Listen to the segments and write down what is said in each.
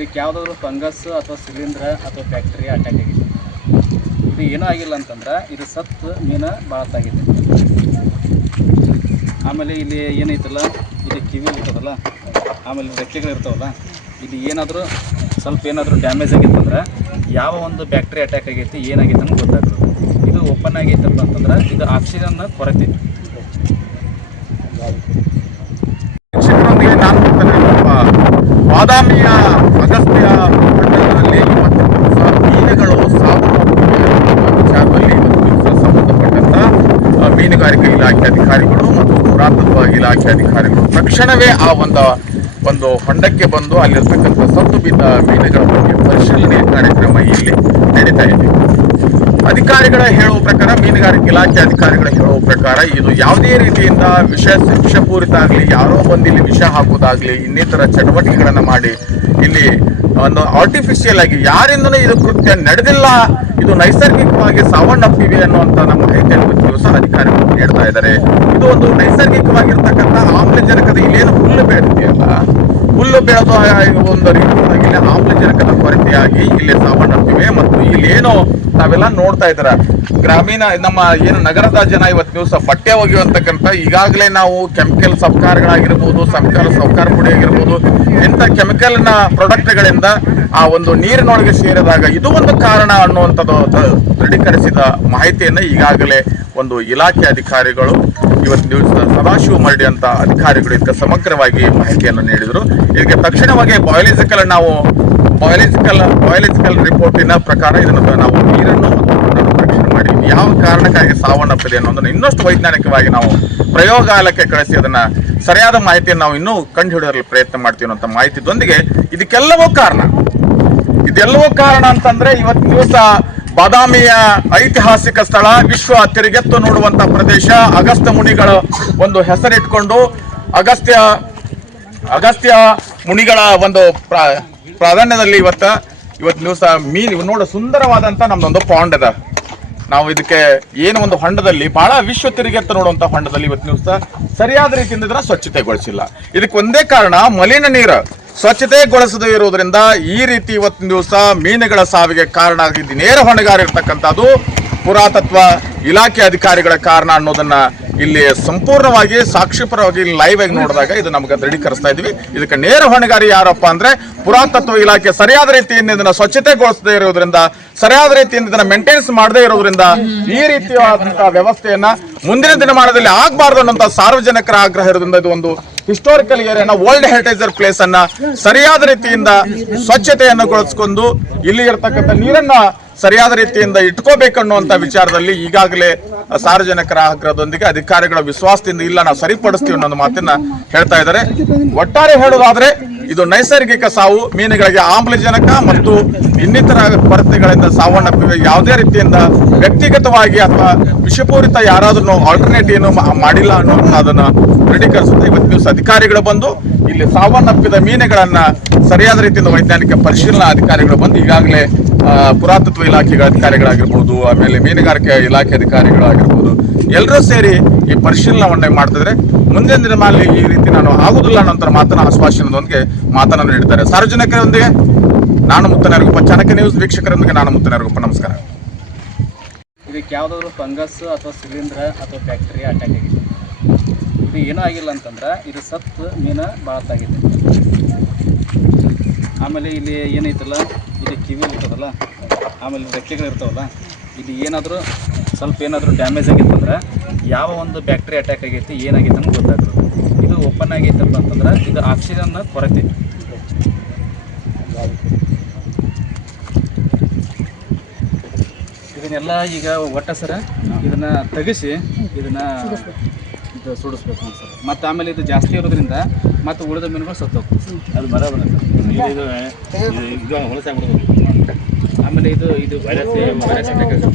ಇದಕ್ಕೆ ಯಾವುದಾದ್ರೂ ಫಂಗಸ್ ಅಥವಾ ಶಿಲೀಂಧ್ರ ಅಥವಾ ಬ್ಯಾಕ್ಟೀರಿಯಾ ಅಟ್ಯಾಕ್ ಆಗಿದೆ. ಇದು ಏನೂ ಆಗಿಲ್ಲ ಅಂತಂದ್ರೆ ಇದು ಸತ್ತು ಮೀನು ಭಾಳತ್ತಾಗಿದೆ. ಆಮೇಲೆ ಇಲ್ಲಿ ಏನೈತಲ್ಲ, ಇಲ್ಲಿ ಕಿವಿ ಇರ್ತದಲ್ಲ, ಆಮೇಲೆ ರೆಕ್ಕೆಗಳು ಇರ್ತಾವಲ್ಲ, ಇದು ಏನಾದರೂ ಸ್ವಲ್ಪ ಏನಾದರೂ ಡ್ಯಾಮೇಜ್ ಆಗಿತ್ತಂದ್ರೆ ಯಾವ ಒಂದು ಬ್ಯಾಕ್ಟೀರಿಯಾ ಅಟ್ಯಾಕ್ ಆಗೈತಿ ಏನಾಗೈತೆ ಅಂತ ಗೊತ್ತಾಗ್ತದೆ. ಇದು ಓಪನ್ ಆಗೈತಪ್ಪ ಅಂತಂದ್ರೆ ಇದು ಆಕ್ಸಿಜನ್ ಕೊರತೆ. ಶಿಕ್ಷಕರೊಂದಿಗೆ ನಾನು ಬಾದಾಮಿಯ ಅಗಸ್ತ್ಯ ಮಂಡಲದಲ್ಲಿ ಇವತ್ತು ಮೀನುಗಳು ಸಾವು ವಿಚಾರದಲ್ಲಿ ಸಂಬಂಧಪಟ್ಟಂತ ಮೀನುಗಾರಿಕೆ ಇಲಾಖೆ ಅಧಿಕಾರಿಗಳು ಮತ್ತು ಪುರಾತತ್ವ ಇಲಾಖೆ ಅಧಿಕಾರಿಗಳು ತಕ್ಷಣವೇ ಆ ಒಂದು ಹೊಂಡಕ್ಕೆ ಬಂದು ಅಲ್ಲಿರ್ತಕ್ಕಂಥ ಸತ್ತು ಬಿದ್ದ ಮೀನುಗಳ ಬಗ್ಗೆ ಪರಿಶೀಲನೆ ಕಾರ್ಯಕ್ರಮ ಇಲ್ಲಿ ನಡೀತಾ ಇದೆ. ಅಧಿಕಾರಿಗಳ ಹೇಳುವ ಪ್ರಕಾರ, ಮೀನುಗಾರಿಕೆ ಇಲಾಖೆ ಅಧಿಕಾರಿಗಳ ಹೇಳುವ ಪ್ರಕಾರ ಇದು ಯಾವುದೇ ರೀತಿಯಿಂದ ವಿಷಪೂರಿತ ಆಗಲಿ, ಯಾರೋ ಬಂದು ಇಲ್ಲಿ ವಿಷ ಹಾಕೋದಾಗ್ಲಿ, ಇನ್ನಿತರ ಚಟುವಟಿಕೆಗಳನ್ನು ಮಾಡಿ ಇಲ್ಲಿ ಒಂದು ಆರ್ಟಿಫಿಷಿಯಲ್ ಆಗಿ ಯಾರಿಂದಲೂ ಇದು ಕೃತ್ಯ ನಡೆದಿಲ್ಲ, ಇದು ನೈಸರ್ಗಿಕವಾಗಿ ಸಾವನ್ನಪ್ಪಿವೆ ಅನ್ನುವಂಥ ನಮ್ಮ ಮಾಹಿತಿಯನ್ನು ದಿವಸ ಅಧಿಕಾರಿಗಳು ಹೇಳ್ತಾ ಇದ್ದಾರೆ. ಇದು ಒಂದು ನೈಸರ್ಗಿಕವಾಗಿರ್ತಕ್ಕಂಥ ಆಮ್ಲಜನಕದ ಇಲ್ಲೇನು ಹುಲ್ಲು ಬೆಳೆದಿದೆಯಲ್ಲ, ಹುಲ್ಲು ಬೆಳೆದು ಒಂದು ರೀತಿಯಾಗಿ ಆಮ್ಲಜನಕದ ಕೊರತೆಯಾಗಿ ಇಲ್ಲಿ ಸಾವನ್ನಪ್ಪಿವೆ. ಮತ್ತು ಇಲ್ಲೇನು ನಾವೆಲ್ಲ ನೋಡ್ತಾ ಇದ್ದೀರ, ಗ್ರಾಮೀಣ ನಮ್ಮ ಏನು ನಗರದ ಜನ ಇವತ್ತು ದಿವಸ ಬಟ್ಟೆ ಒಗೆಯುವಂತಕ್ಕಂಥ ಈಗಾಗಲೇ ನಾವು ಕೆಮಿಕಲ್ ಸಬ್ಕಾರ್ಗಳಾಗಿರ್ಬೋದು, ಸಬ್ಕಾರ ಪುಡಿ ಆಗಿರ್ಬೋದು, ಇಂಥ ಕೆಮಿಕಲ್ನ ಪ್ರಾಡಕ್ಟ್ಗಳಿಂದ ಆ ಒಂದು ನೀರಿನೊಳಗೆ ಸೇರಿದಾಗ ಇದು ಒಂದು ಕಾರಣ ಅನ್ನುವಂಥದ್ದು ದೃಢೀಕರಿಸಿದ ಮಾಹಿತಿಯನ್ನು ಈಗಾಗಲೇ ಒಂದು ಇಲಾಖೆ ಅಧಿಕಾರಿಗಳು ಇವತ್ತು ದಿವಸ ಸದಾಶಿವ ಮರಡಿ ಅಂತ ಅಧಿಕಾರಿಗಳು ಇದಕ್ಕೆ ಸಮಗ್ರವಾಗಿ ಮಾಹಿತಿಯನ್ನು ನೀಡಿದರು. ಇದಕ್ಕೆ ತಕ್ಷಣವಾಗಿ ಬಯಾಲಜಿಕಲ್ ರಿಪೋರ್ಟಿನ ಪ್ರಕಾರ ಇದನ್ನು ನಾವು ನೀರನ್ನು ಮತ್ತು ಪರೀಕ್ಷೆ ಮಾಡಿ ಯಾವ ಕಾರಣಕ್ಕಾಗಿ ಸಾವನ್ನಪ್ಪಿದೆ ಅನ್ನೋದನ್ನು ಇನ್ನಷ್ಟು ವೈಜ್ಞಾನಿಕವಾಗಿ ನಾವು ಪ್ರಯೋಗಾಲಯಕ್ಕೆ ಕಳಿಸಿ ಅದನ್ನ ಸರಿಯಾದ ಮಾಹಿತಿಯನ್ನು ನಾವು ಇನ್ನೂ ಕಂಡುಹಿಡಿಯಲು ಪ್ರಯತ್ನ ಮಾಡ್ತೀವಿ ಅನ್ನೋಂಥ ಮಾಹಿತಿಯೊಂದಿಗೆ ಇದೆಲ್ಲವೂ ಕಾರಣ ಅಂತಂದ್ರೆ ಇವತ್ತು ದಿವಸ ಬಾದಾಮಿಯ ಐತಿಹಾಸಿಕ ಸ್ಥಳ, ವಿಶ್ವ ತಿರುಗೆತ್ತು ನೋಡುವಂತ ಪ್ರದೇಶ, ಅಗಸ್ತ್ಯ ಮುನಿಗಳ ಒಂದು ಹೆಸರಿಟ್ಕೊಂಡು ಅಗಸ್ತ್ಯ ಮುನಿಗಳ ಒಂದು ಪ್ರಾಧಾನ್ಯದಲ್ಲಿ ಇವತ್ತು ದಿವಸ ಮೀನು ನೋಡ ಸುಂದರವಾದಂತ ನಮ್ದೊಂದು ಪಾಂಡ್ ಅದ. ನಾವು ಇದಕ್ಕೆ ಏನು ಒಂದು ಹೊಂಡದಲ್ಲಿ ಬಹಳ ವಿಶ್ವ ತಿರುಗೆತ್ತ ನೋಡುವಂತ ಹೊಂಡದಲ್ಲಿ ಇವತ್ತು ದಿವಸ ಸರಿಯಾದ ರೀತಿಯಿಂದ ಇದನ್ನ ಸ್ವಚ್ಛತೆಗೊಳಿಸಿಲ್ಲ. ಇದಕ್ಕೆ ಒಂದೇ ಕಾರಣ, ಮಲಿನ ನೀರು ಸ್ವಚ್ಛತೆಗೊಳಿಸದೇ ಇರುವುದರಿಂದ ಈ ರೀತಿ ಇವತ್ತಿನ ದಿವಸ ಮೀನುಗಳ ಸಾವಿಗೆ ಕಾರಣ ಆಗಿದ್ದು ನೇರ ಹೊಣೆಗಾರ ಇರ್ತಕ್ಕಂಥದ್ದು ಪುರಾತತ್ವ ಇಲಾಖೆ ಅಧಿಕಾರಿಗಳ ಕಾರಣ ಅನ್ನೋದನ್ನ ಇಲ್ಲಿ ಸಂಪೂರ್ಣವಾಗಿ ಸಾಕ್ಷಿಪರವಾಗಿ ಲೈವ್ ಆಗಿ ನೋಡಿದಾಗ ಇದು ನಮ್ಗೆ ದೃಢೀಕರಿಸ್ತಾ ಇದ್ವಿ. ಇದಕ್ಕೆ ನೇರ ಹೊಣೆಗಾರಿ ಯಾರಪ್ಪ ಅಂದ್ರೆ ಪುರಾತತ್ವ ಇಲಾಖೆ ಸರಿಯಾದ ರೀತಿಯಿಂದ ಇದನ್ನ ಸ್ವಚ್ಛತೆಗೊಳಿಸದೇ ಇರೋದ್ರಿಂದ, ಸರಿಯಾದ ರೀತಿಯಿಂದ ಇದನ್ನ ಮೇಂಟೆನೆನ್ಸ್ ಮಾಡದೇ ಇರೋದ್ರಿಂದ ಈ ರೀತಿಯಾದಂತಹ ವ್ಯವಸ್ಥೆಯನ್ನ ಮುಂದಿನ ದಿನಮಾನದಲ್ಲಿ ಆಗಬಾರ್ದು ಅನ್ನೋಂಥ ಸಾರ್ವಜನಿಕರ ಆಗ್ರಹ ಇರೋದ್ರಿಂದ ಇದು ಒಂದು ಹಿಸ್ಟಾರಿಕಲ್ ಏರಿಯಾನ, ವರ್ಲ್ಡ್ ಹೆರಿಟೇಜರ್ ಪ್ಲೇಸ್ ಅನ್ನ ಸರಿಯಾದ ರೀತಿಯಿಂದ ಸ್ವಚ್ಛತೆಯನ್ನು ಗೊಳಿಸಿಕೊಂಡು ಇಲ್ಲಿ ಇರತಕ್ಕಂಥ ನೀರನ್ನ ಸರಿಯಾದ ರೀತಿಯಿಂದ ಇಟ್ಕೋಬೇಕನ್ನುವಂತ ವಿಚಾರದಲ್ಲಿ ಈಗಾಗಲೇ ಸಾರ್ವಜನಿಕರ ಆಗ್ರಹದೊಂದಿಗೆ ಅಧಿಕಾರಿಗಳ ವಿಶ್ವಾಸದಿಂದ ಇಲ್ಲ ನಾವು ಸರಿಪಡಿಸ್ತೀವಿ ಅನ್ನೋ ಮಾತನ್ನ ಹೇಳ್ತಾ ಇದ್ದಾರೆ. ಒಟ್ಟಾರೆ ಹೇಳುವುದಾದ್ರೆ ಇದು ನೈಸರ್ಗಿಕ ಸಾವು, ಮೀನುಗಳಿಗೆ ಆಮ್ಲಜನಕ ಮತ್ತು ಇನ್ನಿತರ ಕೊರತೆಗಳಿಂದ ಸಾವನ್ನಪ್ಪಿವೆ. ಯಾವುದೇ ರೀತಿಯಿಂದ ವ್ಯಕ್ತಿಗತವಾಗಿ ಅಥವಾ ವಿಷಪೂರಿತ ಯಾರಾದ್ರೂ ಆಲ್ಟರ್ನೇಟ್ ಏನು ಮಾಡಿಲ್ಲ ಅನ್ನೋದನ್ನ ದೃಢೀಕರಿಸುತ್ತೆ. ಇವತ್ತು ದಿವಸ ಅಧಿಕಾರಿಗಳು ಬಂದು ಇಲ್ಲಿ ಸಾವನ್ನಪ್ಪಿದ ಮೀನುಗಳನ್ನ ಸರಿಯಾದ ರೀತಿಯಿಂದ ವೈಜ್ಞಾನಿಕ ಪರಿಶೀಲನಾ ಅಧಿಕಾರಿಗಳು ಬಂದು ಈಗಾಗಲೇ ಪುರಾತತ್ವ ಇಲಾಖೆಗಳ ಅಧಿಕಾರಿಗಳಾಗಿರ್ಬೋದು, ಆಮೇಲೆ ಮೀನುಗಾರಿಕೆ ಇಲಾಖೆ ಅಧಿಕಾರಿಗಳಾಗಿರ್ಬೋದು, ಎಲ್ಲರೂ ಸೇರಿ ಈ ಪರಿಶೀಲನವನ್ನೇ ಮಾಡ್ತಿದ್ರೆ ಮುಂದಿನ ದಿನಮಾನದಲ್ಲಿ ಈ ರೀತಿ ನಾನು ಆಗುದಿಲ್ಲ ಅನ್ನೋ ಮಾತನ್ನ ಆಶ್ವಾಸನದೊಂದಿಗೆ ಮಾತನ್ನು ನೀಡಿದ್ದಾರೆ. ಸಾರ್ವಜನಿಕರೊಂದಿಗೆ ನಾನು ಮುತ್ತನರಗುಪ್ಪ, ಚಾಣಕ್ಯ ನ್ಯೂಸ್ ವೀಕ್ಷಕರೊಂದಿಗೆ ನಾನು ಮುತ್ತನರಗುಪ್ಪ, ನಮಸ್ಕಾರ. ಇದಕ್ಕೆ ಯಾವುದಾದ್ರೂ ಫಂಗಸ್ ಅಥವಾ ಶಿಲೀಂಧ್ರ ಅಥವಾ ಬ್ಯಾಕ್ಟೀರಿಯಾ ಅಟ್ಯಾಕ್ ಆಗಿದೆ. ಇದು ಏನೂ ಆಗಿಲ್ಲ ಅಂತಂದ್ರೆ ಇದು ಸತ್ತು ಮೀನು ಭಾಳತ್ತಾಗಿದೆ. ಆಮೇಲೆ ಇಲ್ಲಿ ಏನೈತಲ್ಲ, ಇಲ್ಲಿ ಕಿವಿ ಇರ್ತದಲ್ಲ, ಆಮೇಲೆ ರೆಕ್ಕೆಗಳು ಇರ್ತಾವಲ್ಲ, ಇದು ಏನಾದರೂ ಸ್ವಲ್ಪ ಏನಾದರೂ ಡ್ಯಾಮೇಜ್ ಆಗಿತ್ತಂದ್ರೆ ಯಾವ ಒಂದು ಬ್ಯಾಕ್ಟೀರಿಯಾ ಅಟ್ಯಾಕ್ ಆಗೈತಿ ಏನಾಗೈತೆ ಅಂತ ಗೊತ್ತಾಗ್ತದೆ. ಇದು ಓಪನ್ ಆಗೈತಪ್ಪ ಅಂತಂದ್ರೆ ಇದು ಆಕ್ಸಿಜನ್ ಕೊರತೆ. ಇದನ್ನೆಲ್ಲ ಈಗ ಒಟ್ಟ ಸರ ಇದನ್ನ ತೆಗಿಸಿ ಇದನ್ನ ಇದು ಸುಡಿಸ್ಬೇಕು ಸರ್. ಮತ್ತು ಆಮೇಲೆ ಇದು ಜಾಸ್ತಿ ಇರೋದ್ರಿಂದ ಮತ್ತು ಉಳಿದ ಮೀನುಗಳು ಸತ್ತೋಗ್ತದೆ. ಅದು ಬರೋಬರ ಆಮೇಲೆ ಇದು ವೈರಸ್ ಅಟ್ಯಾಕ್ ಆಗುತ್ತೆ.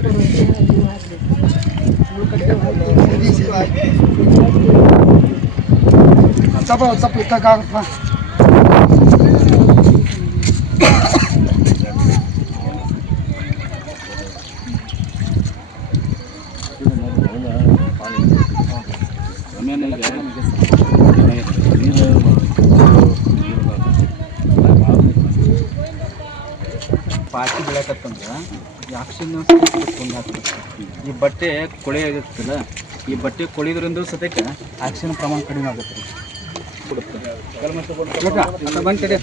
ಸ್ವಲ್ಪ ಇಕ್ಕಾಗಪ್ಪ. ಆಮೇಲೆ ಈಗ ಪಾಚಿ ಬೆಳಕತ್ತಂದ್ರೆ ಈ ಆಕ್ಸಿಜನ್ ಕೊಂಡು ಹಾಕ್ಬೇಕು. ಈ ಬಟ್ಟೆ ಕೊಳೆ ಆಗಿರ್ತಲ್ಲ, ಈ ಬಟ್ಟೆ ಕೊಳಿದ್ರಿಂದ ಸದ್ಯಕ್ಕೆ ಆಕ್ಸಿಜನ್ ಪ್ರಮಾಣ ಕಡಿಮೆ ಆಗುತ್ತೆ ರೀ. ಕೊಡುತ್ತೆ ಬಂತಿದೆ.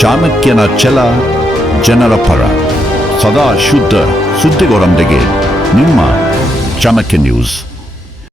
ಚಾಣಕ್ಯನ ಛಲ ಜನರ ಪರ, ಸದಾ ಶುದ್ಧ ಸುದ್ದಿಗಳೊಂದಿಗೆ ನಿಮ್ಮ ಚಾಣಕ್ಯ ನ್ಯೂಸ್.